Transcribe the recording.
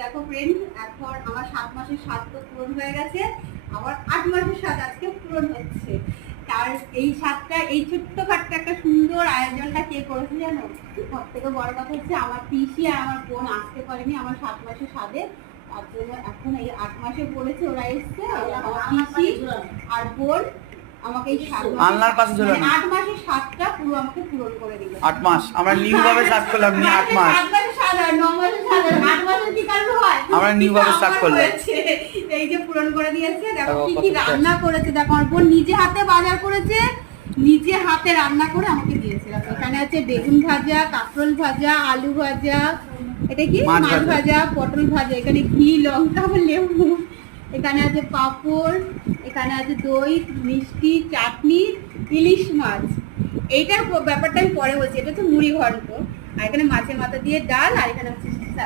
দেখো ফ্রেন্ড, এখন আমার 7 মাসের স্বাদ তো পূরণ হয়ে গেছে, আবার 8 মাসের স্বাদ আজকে পূরণ হচ্ছে। তার এই স্বাদটা, এই ছোট্টখাট্ট একটা সুন্দর আয়োজনটা কে করেছে জানো? সব থেকে বড় কথা হচ্ছে আমার পিসি আর আমার বোন আসতে পারেনি আমার 7 মাসের স্বাদে। তার জন্য এখন এই 8 মাসে পড়েছে, ওরা এসছে, আমার পিসি আর বোন আমাকে এই 7 আল্লাহর পাশে ছিল না। 8 মাসের স্বাদটা পুরো আমাকে পূরণ করে দিল। 8 মাস আমরা নিউ ভাবে স্টার্ট করলাম, নি 8 মাস 8 মাসের স্বাদ হয়, 9 মাসের স্বাদ হয়, 8 মাসের কি কারণ হয়? আমরা নিউ ভাবে স্টার্ট করলাম। এই যে পূরণ করে দিয়েছে। দেখো কি কি রান্না করেছে, দেখো আমার বোন নিজে হাতে বাজার করেছে, নিজে হাতে রান্না করে আমাকে দিয়েছে। দেখো এখানে আছে বেগুন ভাজা, কাঁকরোল ভাজা, আলু ভাজা, এটা কি মাছ ভাজা, পটল ভাজা, এখানে ঘি, লঙ্কা, লেবু, এখানে আছে পাঁপড়, এখানে আছে দই, মিষ্টি, চাটনি, ইলিশ মাছ। এইটার ব্যাপারটা আমি পরে বলছি, এটা হচ্ছে মুড়ি ঘন্ট, আর এখানে মাছের মাথা দিয়ে ডাল, আর এখানে হচ্ছে